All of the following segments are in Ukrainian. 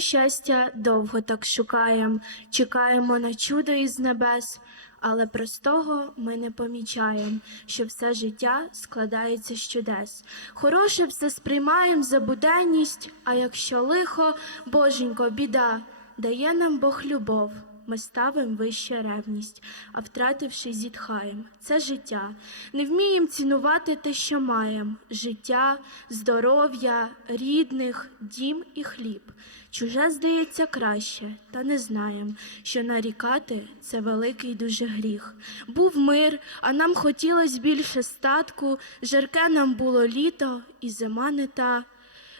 щастя довго так шукаєм, чекаємо на чудо із небес, але простого ми не помічаєм, що все життя складається з чудес. Хороше все сприймаєм за буденність, а якщо лихо, боженько, біда, дає нам Бог любов. Ми ставим вище ревність, а втративши, зітхаєм. Це життя. Не вмієм цінувати те, що маєм: життя, здоров'я, рідних, дім і хліб. Чуже здається краще, та не знаєм, що нарікати це великий дуже гріх. Був мир, а нам хотілось більше статку, жарке нам було літо, і зима не та.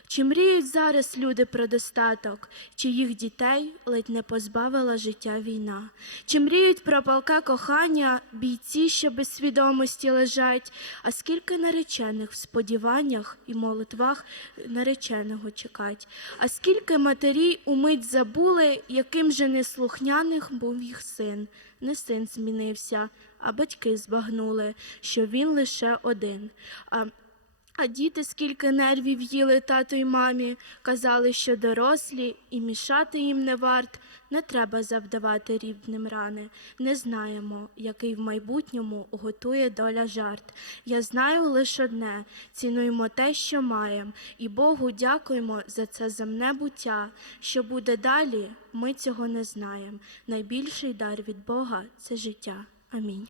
Чи мріють зараз люди про достаток, чи їх дітей ледь не позбавила життя війна? Чи мріють про палке кохання бійці, що без свідомості лежать? А скільки наречених в сподіваннях і молитвах нареченого чекать? А скільки матері умить забули, яким же неслухняних був їх син? Не син змінився, а батьки збагнули, що він лише один. А а діти скільки нервів їли тато й мамі, казали, що дорослі, і мішати їм не варт, не треба завдавати рідним рани. Не знаємо, який в майбутньому готує доля жарт. Я знаю лише одне: цінуємо те, що маєм, і Богу дякуємо за це земне буття. Що буде далі, ми цього не знаємо. Найбільший дар від Бога це життя. Амінь.